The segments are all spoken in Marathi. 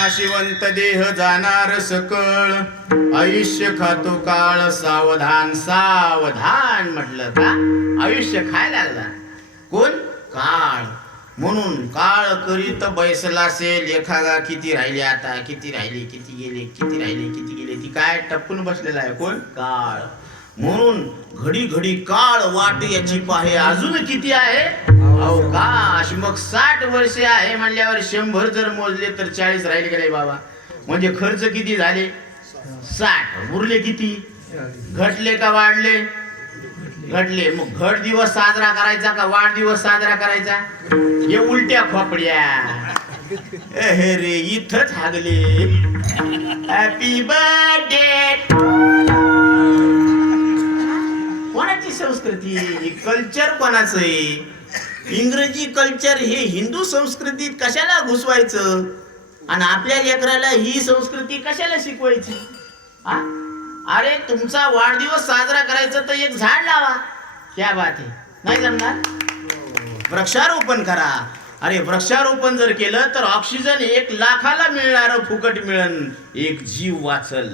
नाशिवंत देह जाणार सकळ. आयुष्य खातो काळ सावधान सावधान म्हटलं का? आयुष्य खायला लागला कोण? काळ. म्हणून काळ करीत बैसला से लेखागा किती राहिले आता? किती राहिले? किती गेले? किती राहिले? किती गेले? ती काय टपून बसलेला आहे? कोण? काळ. म्हणून घडी घडी काळ वाट याची पाहे. अजून किती आहे? अवकाश मग साठ वर्षे आहे म्हणल्यावर शंभर जर मोजले तर चाळीस राहिले गेले बाबा? म्हणजे खर्च किती झाले? साठ. उरले किती? घटले का वाढले? घडले मग घट दिवस साजरा करायचा का वाढदिवस साजरा करायचा? हे उलट्या खोपड्या रे इथंच हागले हॅपी बर्थडे कोणाची संस्कृती? कल्चर कोणाचं आहे? इंग्रजी कल्चर हे हिंदू संस्कृतीत कशाला घुसवायचं? आणि आपल्या लेकराला ही संस्कृती कशाला शिकवायची? अरे तुमचा वाढदिवस साजरा करायचा तर एक झाड लावा. क्या बात आहे. नाही जमणार? वृक्षारोपण करा. अरे वृक्षारोपण जर केलं तर ऑक्सिजन एक लाखाला मिळणार फुकट मिळन. एक जीव वाचल.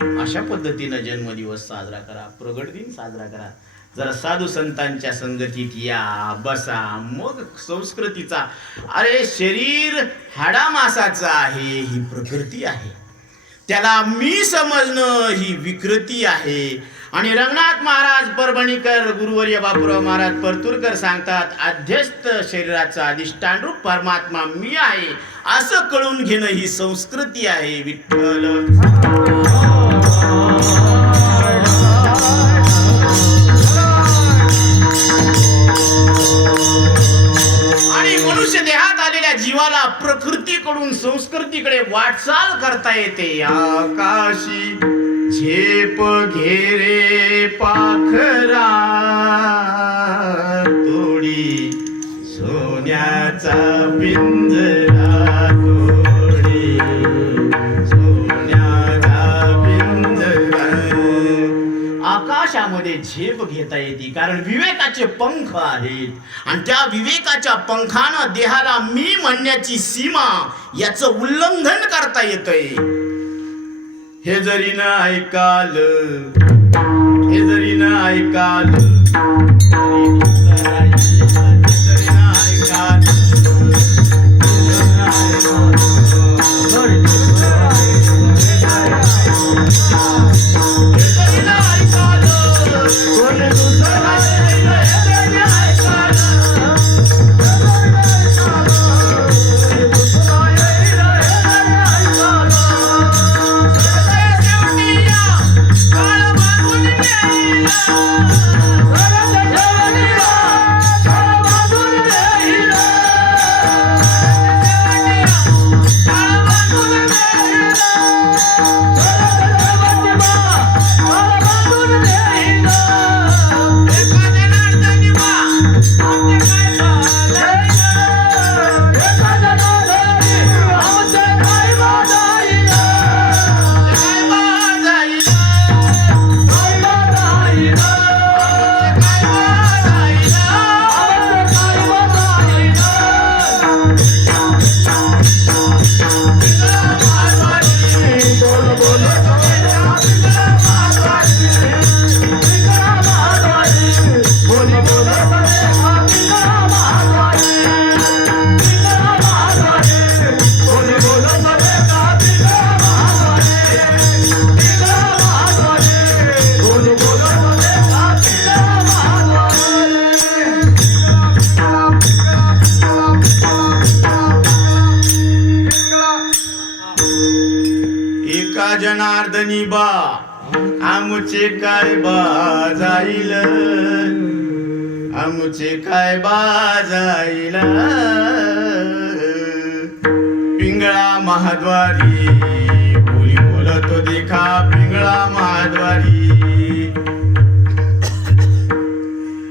अशा पद्धतीनं जन्मदिवस साजरा करा. प्रगट दिन साजरा करा. जरा साधू संतांच्या संगतीत या बसा मग संस्कृतीचा. अरे शरीर हाडामासाचं आहे ही प्रकृती आहे. त्याला मी समजणं ही विकृती आहे. आणि रंगनाथ महाराज परभणीकर गुरुवर्य बापूराव महाराज परतूरकर सांगतात अध्यस्त शरीराचा अधिष्ठान रूप परमात्मा मी आहे. असं कळून घेणं ही संस्कृती आहे विठ्ठल. कडून संस्कृतीकडे वाटचाल करता येते. आकाशी झेप घेरे पाखरा तोडी सोन्याचा बिंदू झेप घेता येते. कारण विवेकाचे पंख आहेत. आणि त्या विवेकाच्या पंखानं देहाला मी म्हणण्याची सीमा याचं उल्लंघन करता येतंय. हे जरी न ऐकाल हे जरी न ऐकाल ऐकाल. एका जाईल. आमचे काय बाजाईल. पिंगळा महाद्वारी बोली बोलतो देखा पिंगळा महाद्वारी.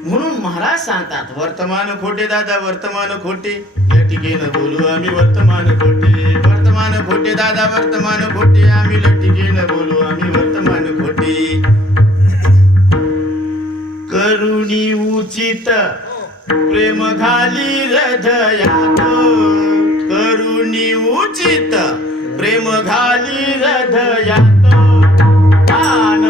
म्हणून महाराज सांगतात वर्तमान खोटे दादा वर्तमान खोटे. लटिकेनं बोलू आम्ही वर्तमान खोटे. वर्तमान खोटे दादा वर्तमान खोटे. आम्ही लटिकेनं बोलू आम्ही वर्तमान खोटे. करुणी उचित. प्रेम घाली हृदयात. करुणी उचित. प्रेम घाली हृदयात. दान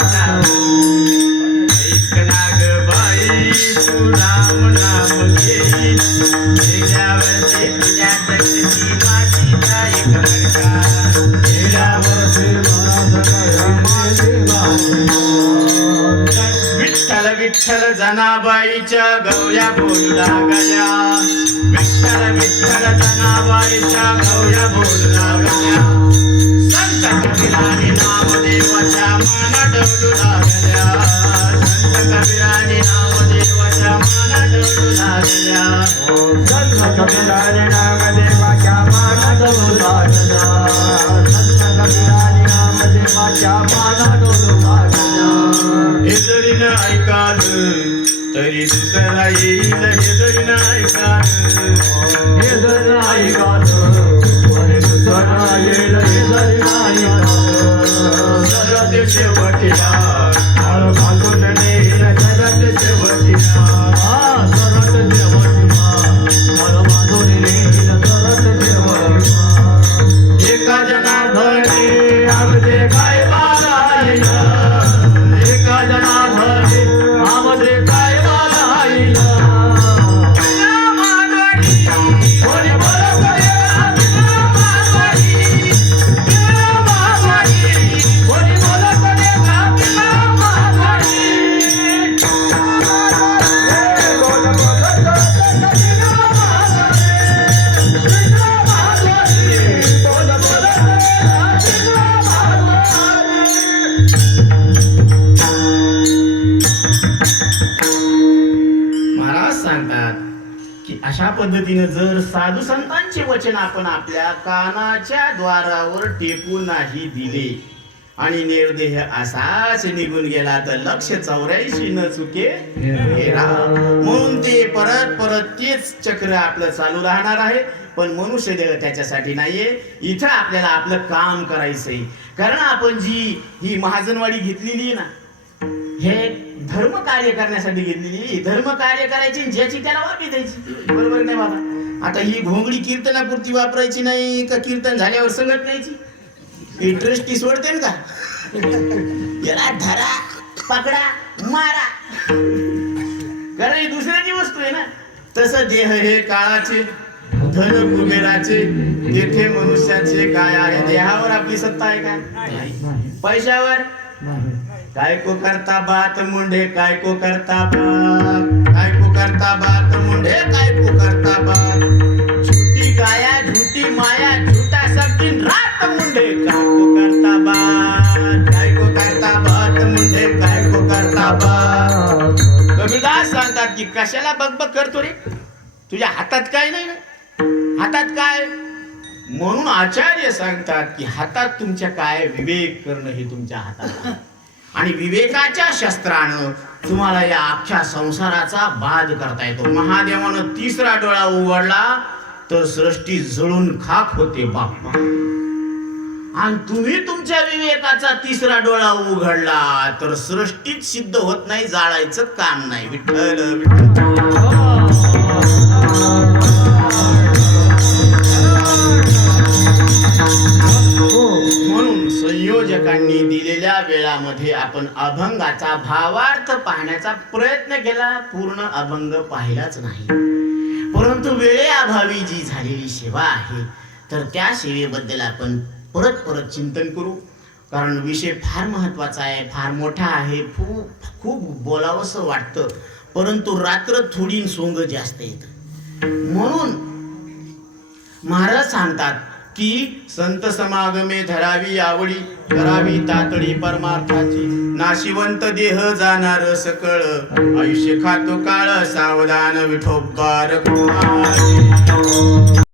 विठ्ठल जनाबाईच्या गौऱ्या बोलू लागल्या विठ्ठल विठ्ठल जनाबाईच्या गौऱ्या बोलू लागल्या संत कबीराने नामदेवाच्या माना डोलू लागल्या. संत कबीराने नामदेवाच्या डोलू लागल्या नामदेवाच्या माना डोलू लागल्या नामदेवाच्या माना डोलू लागल्या ऐकाल तरी दुसरा येईल ऐकाल हे ऐकाल. तरी दुसरा येईल ऐकाल अशा पद्धतीने जर साधू संतांचे वचन आपण आपल्या कानाच्या द्वारावर टेकून नाही दिले आणि निर्देह असाच निघून गेला तर लक्ष चौऱ्याऐंशी न चुके म्हणून ते परत परत तेच चक्र आपलं चालू राहणार आहे. पण मनुष्य देह त्याच्यासाठी नाहीये. इथं आपल्याला आपलं काम करायचंय. कारण आपण जी ही महाजनवाडी घेतलेली आहे ना हे धर्म कार्य करण्यासाठी घेतलेली धर्म कार्य करायची ज्याची त्याला वापी द्यायची. बरोबर नाही बाबा? आता ही घोंगडी कीर्तनापुरती वापरायची नाही का कीर्तन झाल्यावर संगत न्यायची? ही ट्रस्टी सोडते का? याला धरा पकडा मारा. कारण ही दुसऱ्याची वस्तू आहे ना? तसं देह हे काळाचे धन कुबेराचे तेथे मनुष्याचे काय आहे? देहावर आपली सत्ता आहे का? पैशावर? काय को करता बात मुंडे काय को करता बात काय को करता बात मुंडे काय को करता बात झूठी काया झूठी माया झूठा सब दिन रात मुंडे. काय को करता बात काय को करता बात मुंडे काय को करता बात कबीरदास सांगतात की कशाला बघ करतो रे? तुझ्या हातात काय नाही हातात काय? म्हणून आचार्य सांगतात की हातात तुमच्या काय विवेक करणं हे तुमच्या हातात आणि विवेकाच्या शस्त्रानं तुम्हाला या अख्ख्या संसाराचा बाध करता येतो. महादेवानं तिसरा डोळा उघडला तर सृष्टी जळून खाक होते बाप्पा आणि तुम्ही तुमच्या विवेकाचा तिसरा डोळा उघडला तर सृष्टीत सिद्ध होत नाही जाळायचं काम नाही. विठ्ठल विठ्ठल. संयोजकांनी दिलेल्या वेळामध्ये आपण अभंगाचा भावार्थ पाहण्याचा प्रयत्न केला. पूर्ण अभंग पाहिलाच नाही. परंतु वेळेअभावी जी झालेली सेवा आहे तर त्या सेवेबद्दल आपण परत परत चिंतन करू. कारण विषय फार महत्त्वाचा आहे फार मोठा आहे खूप खूप बोलावंसं वाटतं. परंतु रात्र थोडी सोंग जास्त येत. म्हणून महाराज सांगतात की संत समागमे धरावी आवडी करावी तातडी परमार्थाची. नाशिवंत देह जाणार सकळ आयुष्य खातो काळ सावधान विठोबार